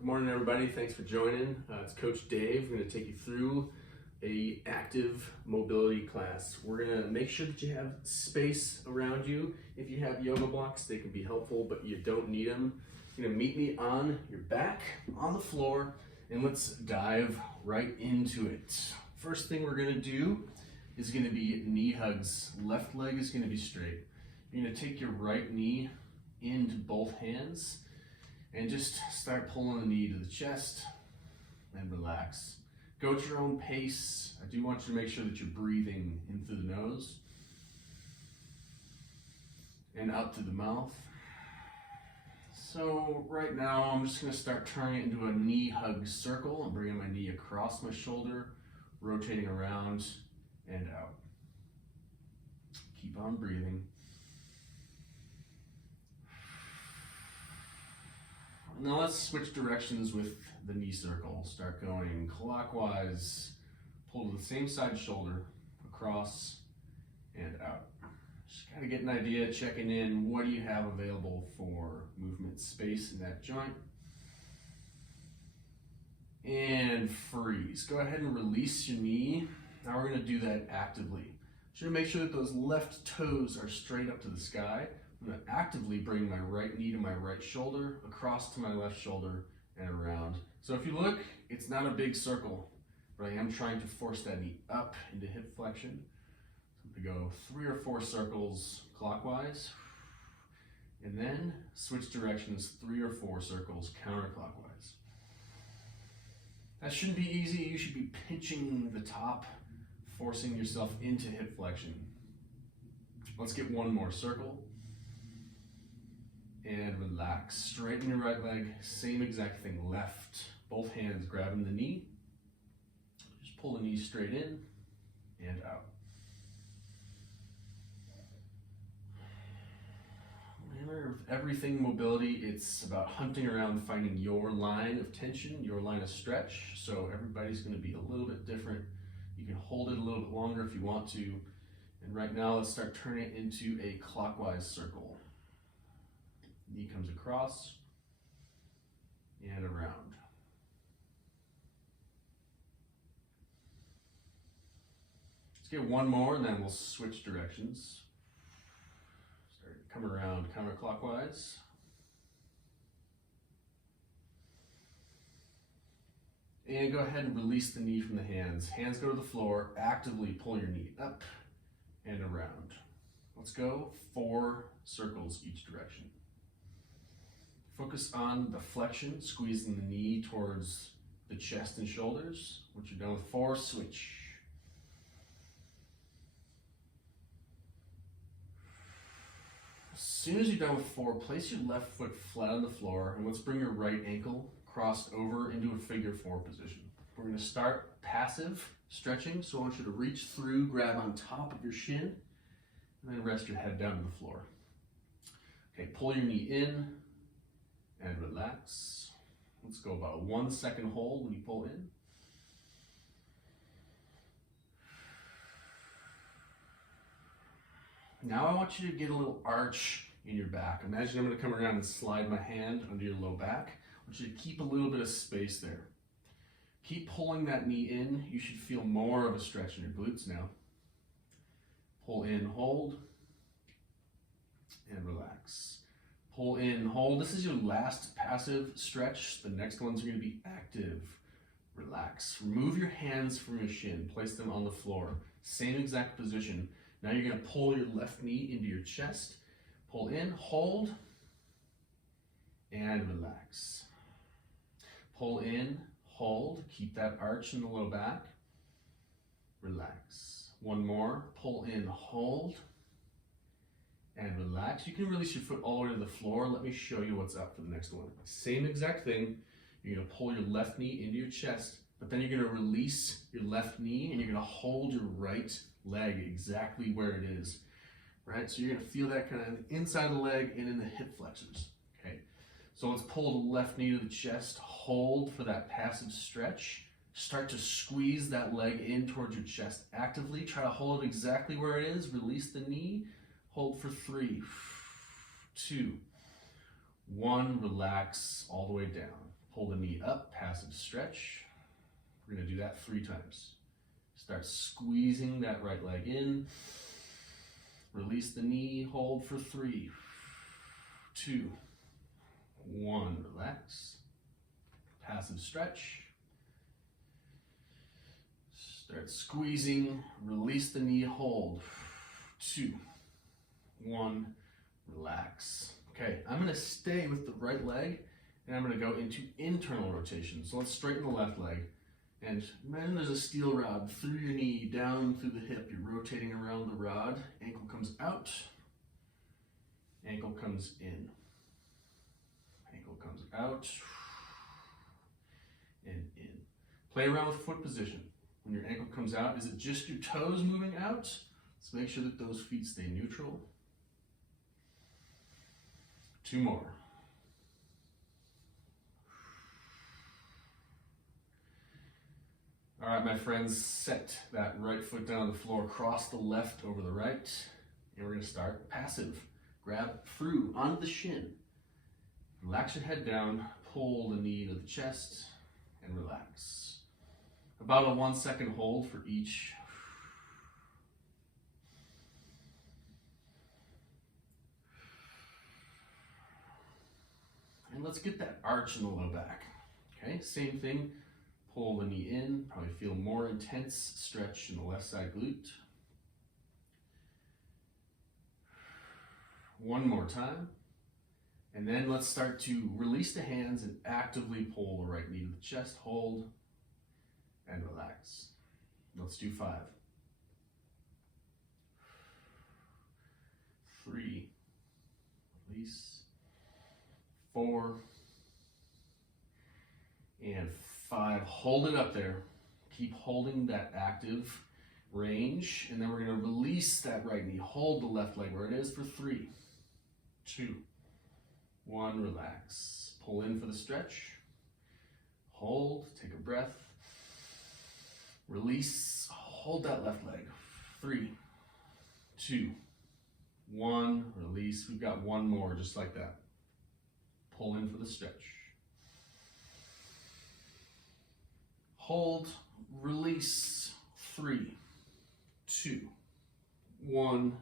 Good morning, everybody. Thanks for joining. It's Coach Dave. We're going to take you through a active mobility class. We're going to make sure that you have space around you. If you have yoga blocks, they can be helpful, but you don't need them. You're going to meet me on your back, on the floor, and let's dive right into it. First thing we're going to do is going to be knee hugs. Left leg is going to be straight. You're going to take your right knee into both hands and just start pulling the knee to the chest and relax. Go at your own pace. I do want you to make sure that you're breathing in through the nose and out through the mouth. So right now I'm just going to start turning it into a knee hug circle. I'm bringing my knee across my shoulder, rotating around and out. Keep on breathing. Now let's switch directions with the knee circle. Start going clockwise, pull to the same side shoulder, across and out. Just kind of get an idea, checking in, what do you have available for movement space in that joint? And freeze. Go ahead and release your knee. Now we're going to do that actively. Should make sure that those left toes are straight up to the sky. I'm going to actively bring my right knee to my right shoulder, across to my left shoulder, and around. So if you look, it's not a big circle, but I am trying to force that knee up into hip flexion. So I'm going to go 3 or 4 circles clockwise, and then switch directions 3 or 4 circles counterclockwise. That shouldn't be easy. You should be pinching the top, forcing yourself into hip flexion. Let's get one more circle. And relax. Straighten your right leg, same exact thing, left. Both hands grabbing the knee. Just pull the knee straight in and out. Remember, with everything mobility, it's about hunting around, finding your line of tension, your line of stretch. So everybody's going to be a little bit different. You can hold it a little bit longer if you want to. And right now, let's start turning it into a clockwise circle. Knee comes across and around. Let's get one more and then we'll switch directions. Come around counterclockwise. And go ahead and release the knee from the hands. Hands go to the floor. Actively pull your knee up and around. Let's go 4 circles each direction. Focus on the flexion, squeezing the knee towards the chest and shoulders. Once you're done with 4, switch. As soon as you're done with 4, place your left foot flat on the floor, and let's bring your right ankle crossed over into a figure 4 position. We're going to start passive stretching, so I want you to reach through, grab on top of your shin, and then rest your head down to the floor. Okay, pull your knee in and relax. Let's go about 1 second hold when you pull in. Now I want you to get a little arch in your back. Imagine I'm going to come around and slide my hand under your low back. I want you to keep a little bit of space there. Keep pulling that knee in. You should feel more of a stretch in your glutes now. Pull in, hold, and relax. Pull in, hold. This is your last passive stretch. The next ones are going to be active. Relax. Remove your hands from your shin. Place them on the floor. Same exact position. Now you're going to pull your left knee into your chest. Pull in, hold, and relax. Pull in, hold. Keep that arch in the low back. Relax. One more. Pull in, hold, and relax. You can release your foot all the way to the floor. Let me show you what's up for the next one. Same exact thing. You're going to pull your left knee into your chest, but then you're going to release your left knee and you're going to hold your right leg exactly where it is. Right? So you're going to feel that kind of inside of the leg and in the hip flexors. Okay. So let's pull the left knee to the chest, hold for that passive stretch. Start to squeeze that leg in towards your chest actively. Try to hold it exactly where it is. Release the knee. Hold for 3, 2, 1. Relax all the way down. Pull the knee up, passive stretch. We're gonna do that 3 times. Start squeezing that right leg in. Release the knee, hold for 3, 2, 1, relax. Passive stretch. Start squeezing, release the knee, hold. 2, 1, relax. Okay, I'm gonna stay with the right leg and I'm gonna go into internal rotation. So let's straighten the left leg. And imagine there's a steel rod through your knee, down through the hip. You're rotating around the rod. Ankle comes out. Ankle comes in. Ankle comes out. And in. Play around with foot position. When your ankle comes out, is it just your toes moving out? Let's make sure that those feet stay neutral. 2 more. All right, my friends, set that right foot down on the floor, cross the left over the right, and we're gonna start passive. Grab through onto the shin. Relax your head down, pull the knee to the chest, and relax. About a 1 second hold for each. And let's get that arch in the low back. Okay, same thing. Pull the knee in, probably feel more intense stretch in the left side glute. 1 more time. And then let's start to release the hands and actively pull the right knee to the chest, hold, and relax. Let's do 5. 3, release. 4, and 5. Hold it up there. Keep holding that active range, and then we're going to release that right knee. Hold the left leg where it is for 3, 2, 1. Relax. Pull in for the stretch. Hold. Take a breath. Release. Hold that left leg. 3, 2, 1. Release. We've got 1 more just like that. Pull in for the stretch. Hold, release, 3, 2, 1,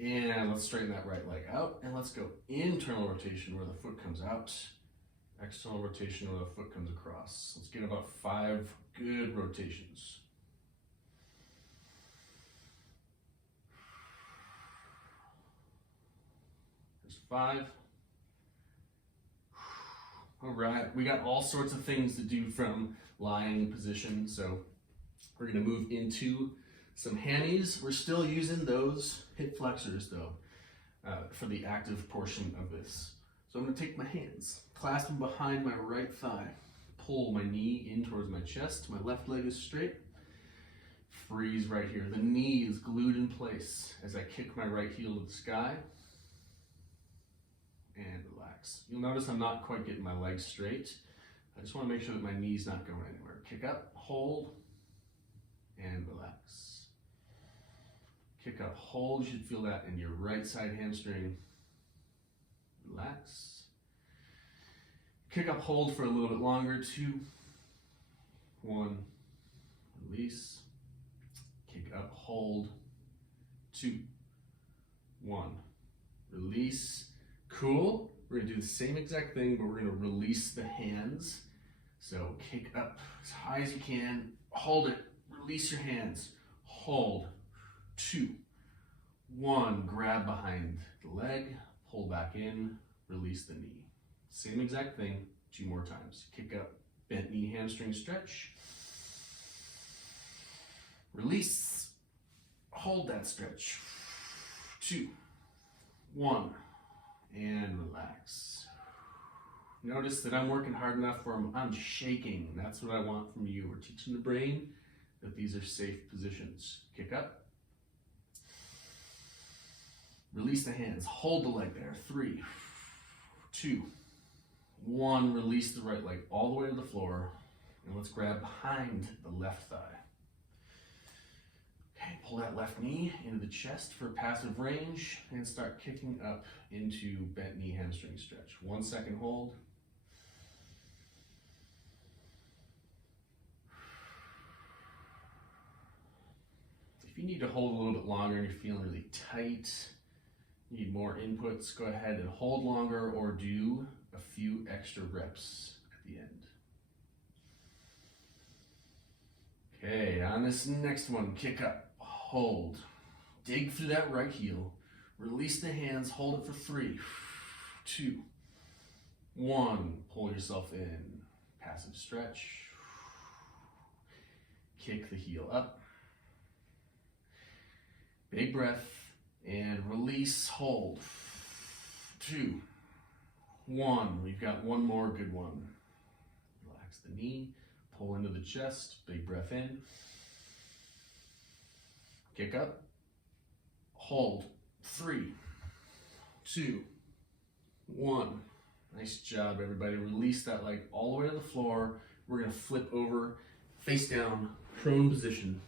and let's straighten that right leg out, and let's go internal rotation where the foot comes out, external rotation where the foot comes across. Let's get about 5 good rotations. There's 5. All right, we got all sorts of things to do from lying position, so we're going to move into some hammies. We're still using those hip flexors though for the active portion of this. So I'm going to take my hands, clasp them behind my right thigh, pull my knee in towards my chest, my left leg is straight, freeze right here. The knee is glued in place as I kick my right heel to the sky, and relax. You'll notice I'm not quite getting my legs straight. I just want to make sure that my knee's not going anywhere. Kick up, hold, and relax. Kick up, hold. You should feel that in your right side hamstring. Relax. Kick up, hold for a little bit longer. 2, 1, release. Kick up, hold. 2, 1, release. Cool. We're going to do the same exact thing, but we're going to release the hands. So kick up as high as you can, hold it, release your hands, hold, 2, 1, grab behind the leg, pull back in, release the knee. Same exact thing, 2 more times. Kick up, bent knee, hamstring stretch, release, hold that stretch, 2, 1, and relax. Notice that I'm working hard enough where I'm shaking. That's what I want from you. We're teaching the brain that these are safe positions. Kick up. Release the hands. Hold the leg there. 3, 2, 1. Release the right leg all the way to the floor. And let's grab behind the left thigh. Okay, pull that left knee into the chest for passive range and start kicking up into bent knee hamstring stretch. 1 second hold. If you need to hold a little bit longer and you're feeling really tight, need more inputs, go ahead and hold longer or do a few extra reps at the end. Okay, on this next one, kick up, hold, dig through that right heel, release the hands, hold it for 3, 2, 1, pull yourself in, passive stretch, kick the heel up, big breath, and release, hold, 2, 1, we've got one more good one. Relax the knee, pull into the chest, big breath in, kick up, hold, 3, 2, 1. Nice job, everybody. Release that leg all the way to the floor. We're gonna flip over, face down, prone position.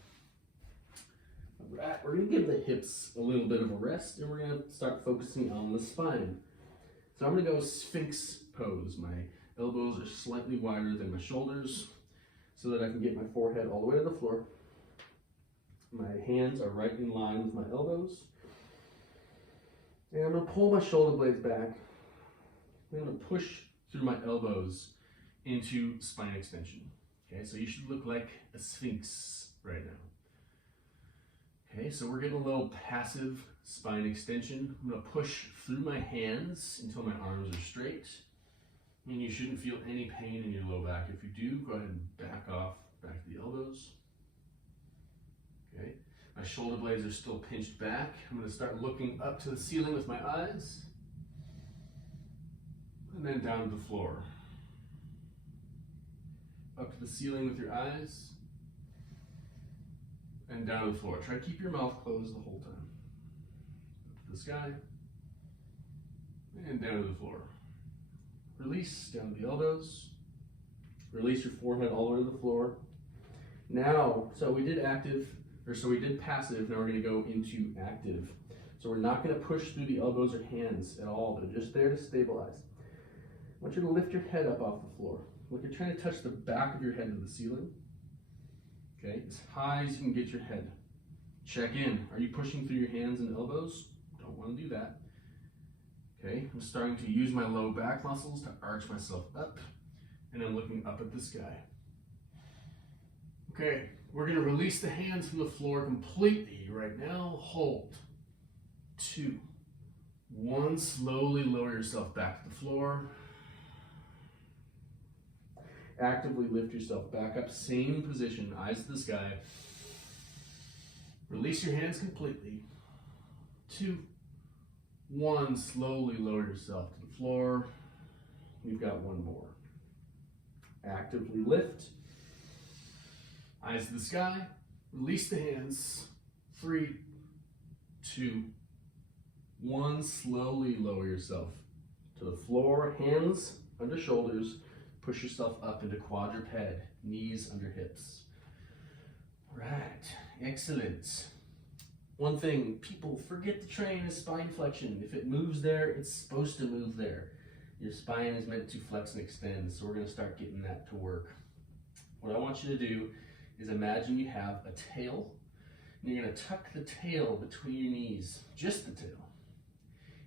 All right, we're gonna give the hips a little bit of a rest and we're gonna start focusing on the spine. So I'm gonna go Sphinx Pose. My elbows are slightly wider than my shoulders so that I can get my forehead all the way to the floor. My hands are right in line with my elbows. And I'm gonna pull my shoulder blades back. I'm gonna push through my elbows into spine extension. Okay, so you should look like a sphinx right now. Okay, so we're getting a little passive spine extension. I'm gonna push through my hands until my arms are straight. And you shouldn't feel any pain in your low back. If you do, go ahead and back off, back to the elbows. Okay, my shoulder blades are still pinched back. I'm gonna start looking up to the ceiling with my eyes. And then down to the floor. Up to the ceiling with your eyes. And down to the floor. Try to keep your mouth closed the whole time. Up to the sky. And down to the floor. Release down to the elbows. Release your forehead all the way to the floor. Now, so we did passive, now we're gonna go into active. So we're not gonna push through the elbows or hands at all. They're just there to stabilize. I want you to lift your head up off the floor. Like you're trying to touch the back of your head to the ceiling. Okay, as high as you can get your head. Check in. Are you pushing through your hands and elbows? Don't want to do that. Okay, I'm starting to use my low back muscles to arch myself up, and I'm looking up at the sky. Okay, we're going to release the hands from the floor completely right now. Hold. 2, 1, slowly lower yourself back to the floor. Actively lift yourself back up, same position, eyes to the sky. Release your hands completely. 2, 1, slowly lower yourself to the floor. We've got one more. Actively lift. Eyes to the sky. Release the hands. 3, 2, 1, slowly lower yourself to the floor. Hands under shoulders. Push yourself up into quadruped, knees under hips. Right, excellent. One thing, people forget to train is spine flexion. If it moves there, it's supposed to move there. Your spine is meant to flex and extend, so we're gonna start getting that to work. What I want you to do is imagine you have a tail, and you're gonna tuck the tail between your knees, just the tail.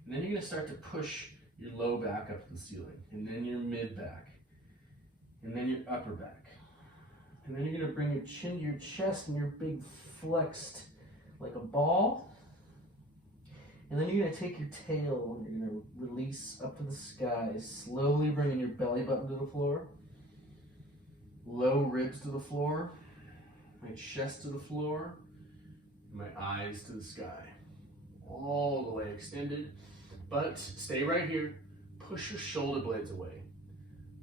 And then you're gonna start to push your low back up to the ceiling, and then your mid back. And then your upper back. And then you're gonna bring your chin to your chest and your big flexed like a ball. And then you're gonna take your tail and you're gonna release up to the sky, slowly bringing your belly button to the floor. Low ribs to the floor. My chest to the floor. My eyes to the sky. All the way extended. But stay right here. Push your shoulder blades away.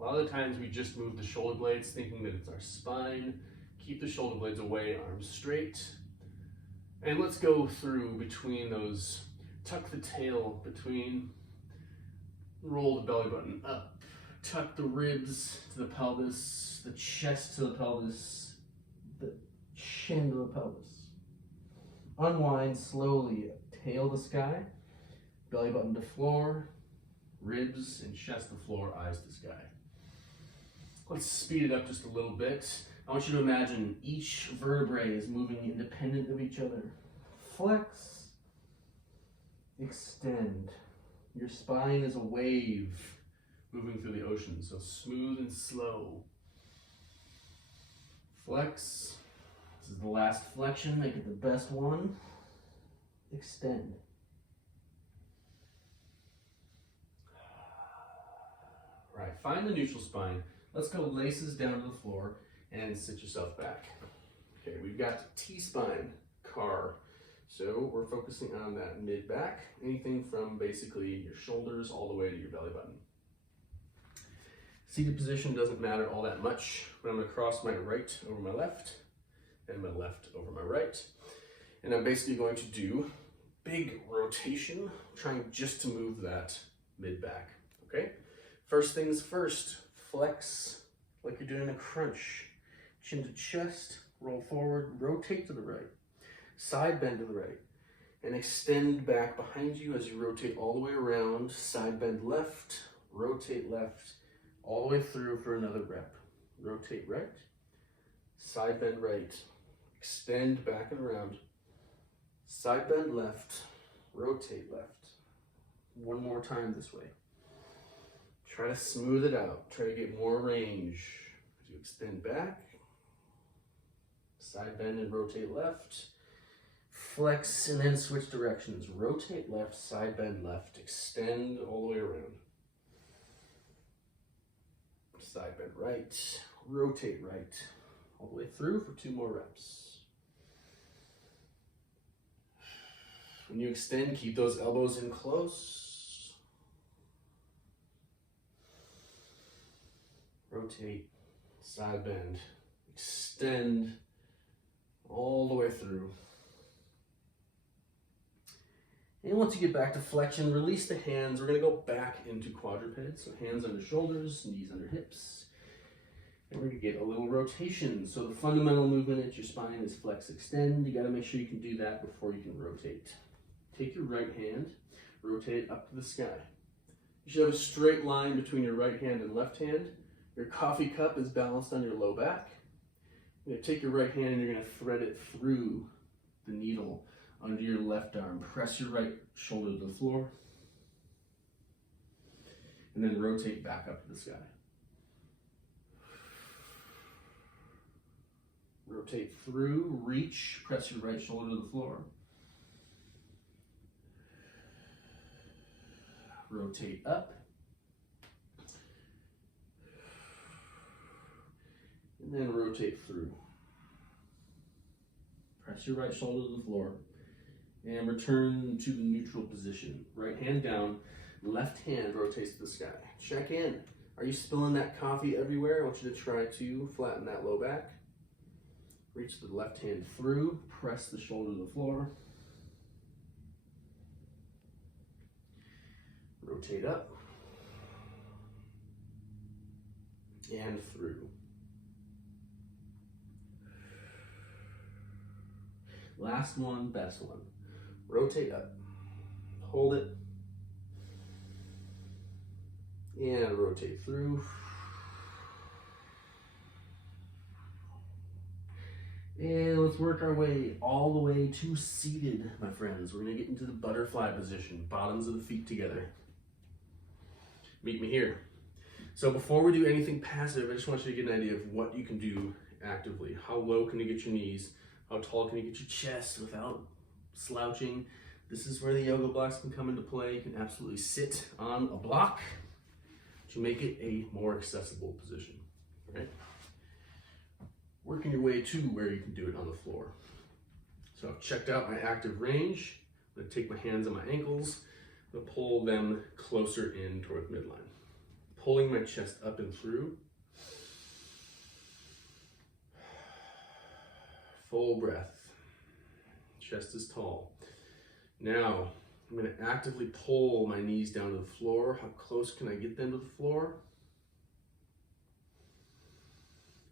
A lot of the times we just move the shoulder blades thinking that it's our spine. Keep the shoulder blades away, arms straight. And let's go through between those, tuck the tail between, roll the belly button up, tuck the ribs to the pelvis, the chest to the pelvis, the chin to the pelvis. Unwind slowly, tail to sky, belly button to floor, ribs and chest to floor, eyes to sky. Let's speed it up just a little bit. I want you to imagine each vertebrae is moving independent of each other. Flex, extend. Your spine is a wave moving through the ocean, so smooth and slow. Flex. This is the last flexion, make it the best one. Extend. Right, find the neutral spine. Let's go laces down to the floor and sit yourself back. Okay, we've got T-spine, car. So we're focusing on that mid-back, anything from basically your shoulders all the way to your belly button. Seated position doesn't matter all that much, but I'm gonna cross my right over my left and my left over my right. And I'm basically going to do big rotation, trying just to move that mid-back, okay? First things first, flex like you're doing a crunch. Chin to chest, roll forward, rotate to the right. Side bend to the right. And extend back behind you as you rotate all the way around. Side bend left, rotate left, all the way through for another rep. Rotate right, side bend right, extend back and around. Side bend left, rotate left. One more time this way. Try to smooth it out. Try to get more range. As you extend back, side bend and rotate left. Flex and then switch directions. Rotate left, side bend left, extend all the way around. Side bend right, rotate right, all the way through for 2 more reps. When you extend, keep those elbows in close. Rotate, side bend, extend all the way through. And once you get back to flexion, release the hands. We're gonna go back into quadruped. So hands under shoulders, knees under hips. And we're gonna get a little rotation. So the fundamental movement at your spine is flex, extend. You gotta make sure you can do that before you can rotate. Take your right hand, rotate it up to the sky. You should have a straight line between your right hand and left hand. Your coffee cup is balanced on your low back. You're gonna take your right hand and you're gonna thread it through the needle under your left arm. Press your right shoulder to the floor. And then rotate back up to the sky. Rotate through, reach, press your right shoulder to the floor. Rotate up. And then rotate through. Press your right shoulder to the floor. And return to the neutral position. Right hand down, left hand rotates to the sky. Check in. Are you spilling that coffee everywhere? I want you to try to flatten that low back. Reach the left hand through, press the shoulder to the floor. Rotate up. And through. Last one, best one. Rotate up, hold it, and rotate through. And let's work our way all the way to seated, my friends. We're gonna get into the butterfly position, bottoms of the feet together. Meet me here. So before we do anything passive, I just want you to get an idea of what you can do actively. How low can you get your knees? How tall can you get your chest without slouching? This is where the yoga blocks can come into play. You can absolutely sit on a block to make it a more accessible position, right? Working your way to where you can do it on the floor. So I've checked out my active range. I'm gonna take my hands on my ankles, I'm gonna pull them closer in toward midline. Pulling my chest up and through. Full breath. Chest is tall. Now, I'm going to actively pull my knees down to the floor. How close can I get them to the floor?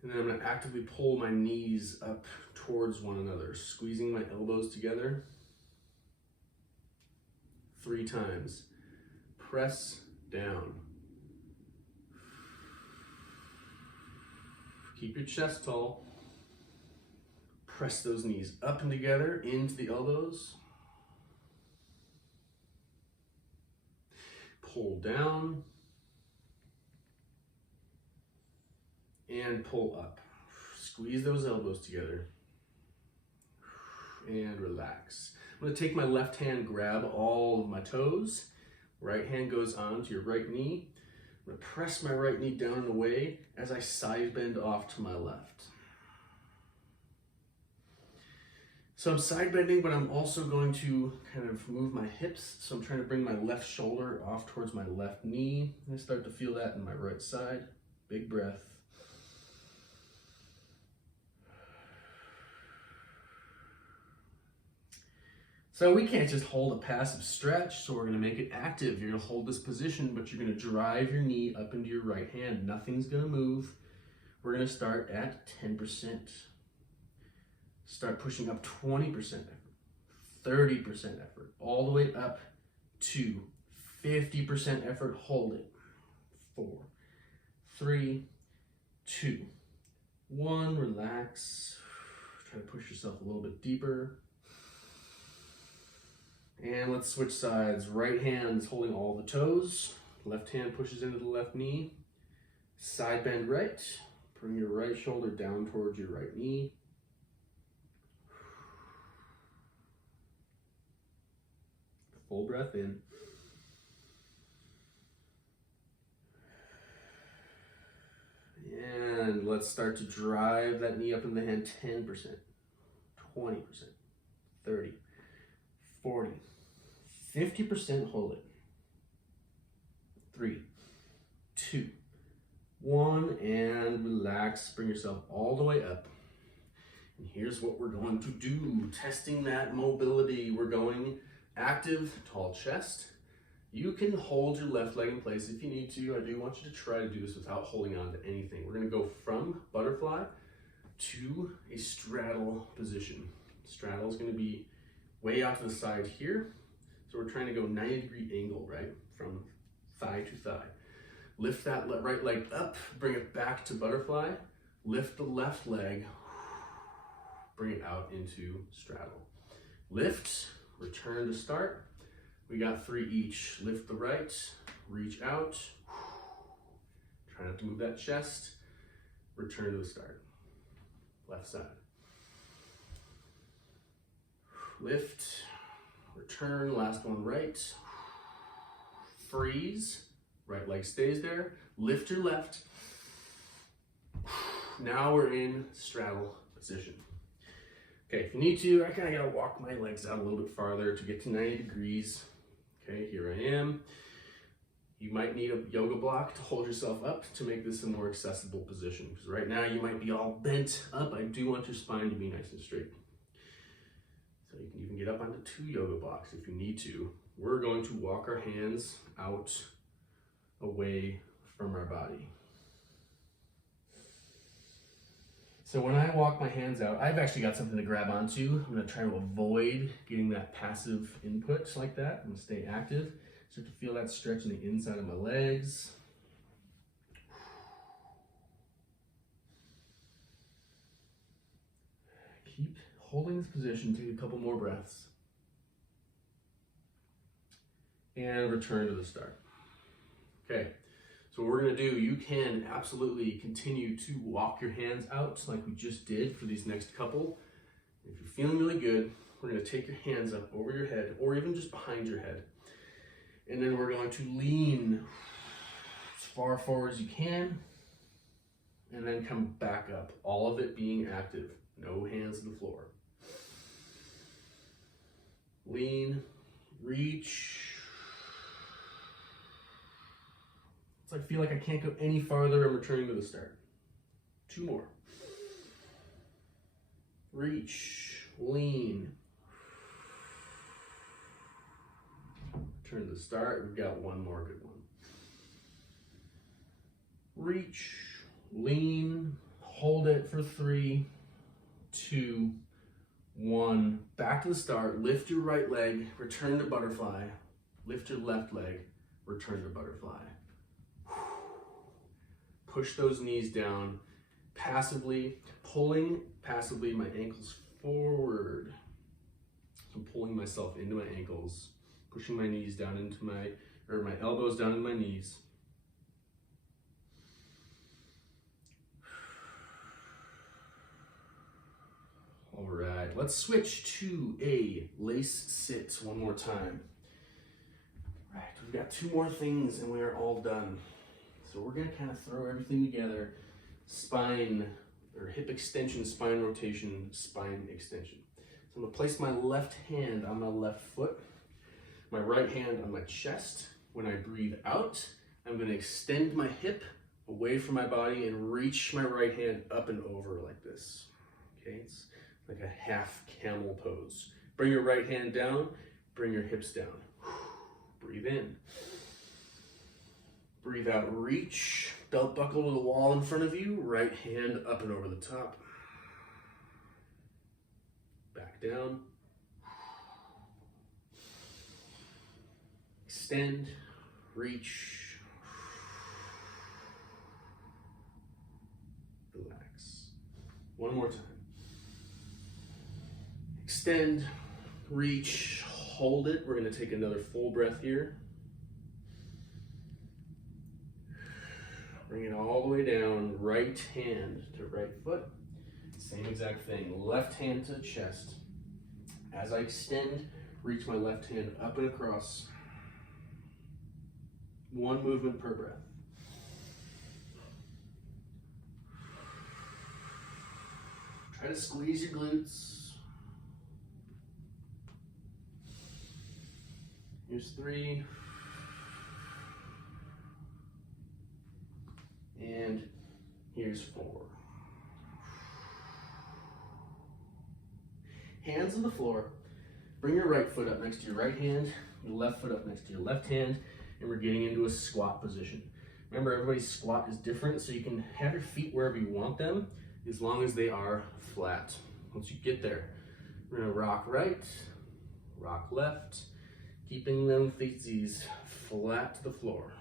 And then I'm going to actively pull my knees up towards one another, squeezing my elbows together. 3 times. Press down. Keep your chest tall. Press those knees up and together into the elbows. Pull down. And pull up. Squeeze those elbows together. And relax. I'm going to take my left hand, grab all of my toes. Right hand goes onto your right knee. I'm going to press my right knee down and away as I side bend off to my left. So I'm side bending, but I'm also going to kind of move my hips. So I'm trying to bring my left shoulder off towards my left knee. I start to feel that in my right side. Big breath. So we can't just hold a passive stretch, so we're gonna make it active. You're gonna hold this position, but you're gonna drive your knee up into your right hand. Nothing's gonna move. We're gonna start at 10%. Start pushing up 20% effort, 30% effort, all the way up to 50% effort. Hold it. 4, 3, 2, 1. Relax. Try to push yourself a little bit deeper. And let's switch sides. Right hand is holding all the toes. Left hand pushes into the left knee. Side bend right. Bring your right shoulder down towards your right knee. Full breath in. And let's start to drive that knee up in the hand. 10%, 20%, 30, 40, 50%. Hold it. 3, 2, 1, and relax. Bring yourself all the way up. And here's what we're going to do. Testing that mobility. We're going active, tall chest. You can hold your left leg in place if you need to. I do want you to try to do this without holding on to anything. We're going to go from butterfly to a straddle position. Straddle is going to be way out to the side here. So we're trying to go 90-degree angle, right? From thigh to thigh. Lift that right leg up, bring it back to butterfly. Lift the left leg, bring it out into straddle. Lift, return to start. We got 3 each. Lift the right, reach out. Try not to move that chest. Return to the start. Left side. Lift, return, last one right. Freeze, right leg stays there. Lift your left. Now we're in straddle position. Okay, if you need to, I kind of gotta walk my legs out a little bit farther to get to 90 degrees. Okay, here I am. You might need a yoga block to hold yourself up to make this a more accessible position. Because right now you might be all bent up. I do want your spine to be nice and straight. So you can even get up onto 2 yoga blocks if you need to. We're going to walk our hands out away from our body. So when I walk my hands out, I've actually got something to grab onto. I'm gonna try to avoid getting that passive input like that. I'm gonna stay active. Start to feel that stretch in the inside of my legs. Keep holding this position, take a couple more breaths. And return to the start. Okay. So what we're gonna do, you can absolutely continue to walk your hands out like we just did for these next couple. If you're feeling really good, we're gonna take your hands up over your head or even just behind your head. And then we're going to lean as far forward as you can and then come back up. All of it being active, no hands on the floor. Lean, reach. So I feel like I can't go any farther. I'm returning to the start. 2 more. Reach, lean. Return to the start. We've got 1 more good one. Reach, lean, hold it for 3, 2, 1. Back to the start. Lift your right leg, return to butterfly. Lift your left leg, return to butterfly. Push those knees down, passively, pulling passively. My ankles forward. So I'm pulling myself into my ankles, pushing my knees down into my elbows down into my knees. All right, let's switch to a lace sit one more time. All right, we've got 2 more things and we are all done. So we're gonna kind of throw everything together. Spine, or hip extension, spine rotation, spine extension. So I'm gonna place my left hand on my left foot, my right hand on my chest. When I breathe out, I'm gonna extend my hip away from my body and reach my right hand up and over like this. Okay, it's like a half camel pose. Bring your right hand down, bring your hips down. Breathe in. Breathe out, reach, belt buckle to the wall in front of you, right hand up and over the top. Back down. Extend, reach, relax. One more time. Extend, reach, hold it. We're going to take another full breath here. Bring it all the way down, right hand to right foot. Same exact thing, left hand to chest. As I extend, reach my left hand up and across. 1 movement per breath. Try to squeeze your glutes. Here's 3. And here's 4. Hands on the floor. Bring your right foot up next to your right hand, your left foot up next to your left hand, and we're getting into a squat position. Remember, everybody's squat is different, so you can have your feet wherever you want them, as long as they are flat. Once you get there, we're gonna rock right, rock left, keeping them feetsies flat to the floor.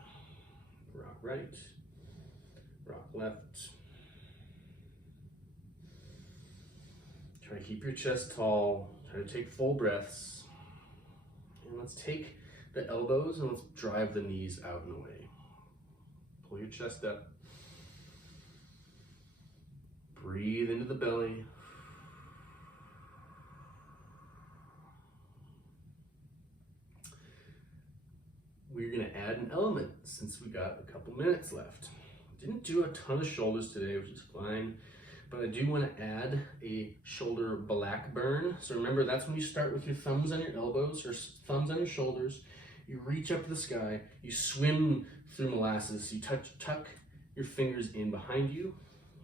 Rock right, rock left. Try to keep your chest tall. Try to take full breaths. And let's take the elbows and let's drive the knees out and away. Pull your chest up. Breathe into the belly. We're gonna add an element since we got a couple minutes left. Didn't do a ton of shoulders today, which is fine, but I do want to add a shoulder black burn. So remember, that's when you start with your thumbs on your elbows or thumbs on your shoulders. You reach up to the sky, you swim through molasses, you tuck your fingers in behind you,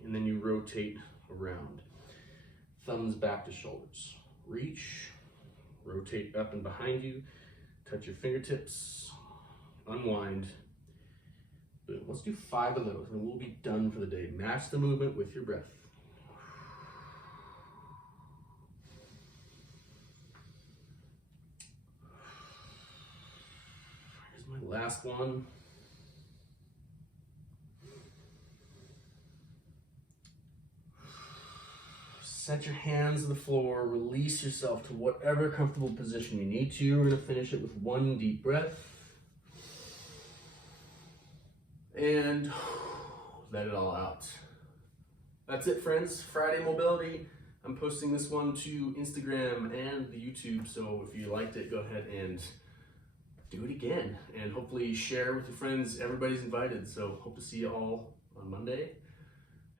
and then you rotate around. Thumbs back to shoulders. Reach, rotate up and behind you, touch your fingertips, unwind. Boom. Let's do 5 of those and we'll be done for the day. Match the movement with your breath. Here's my last one. Set your hands on the floor, release yourself to whatever comfortable position you need to. We're gonna finish it with 1 deep breath. And let it all out. That's it, friends. Friday mobility. I'm posting this one to Instagram and the YouTube, so if you liked it, go ahead and do it again. And hopefully share with your friends. Everybody's invited, so hope to see you all on Monday.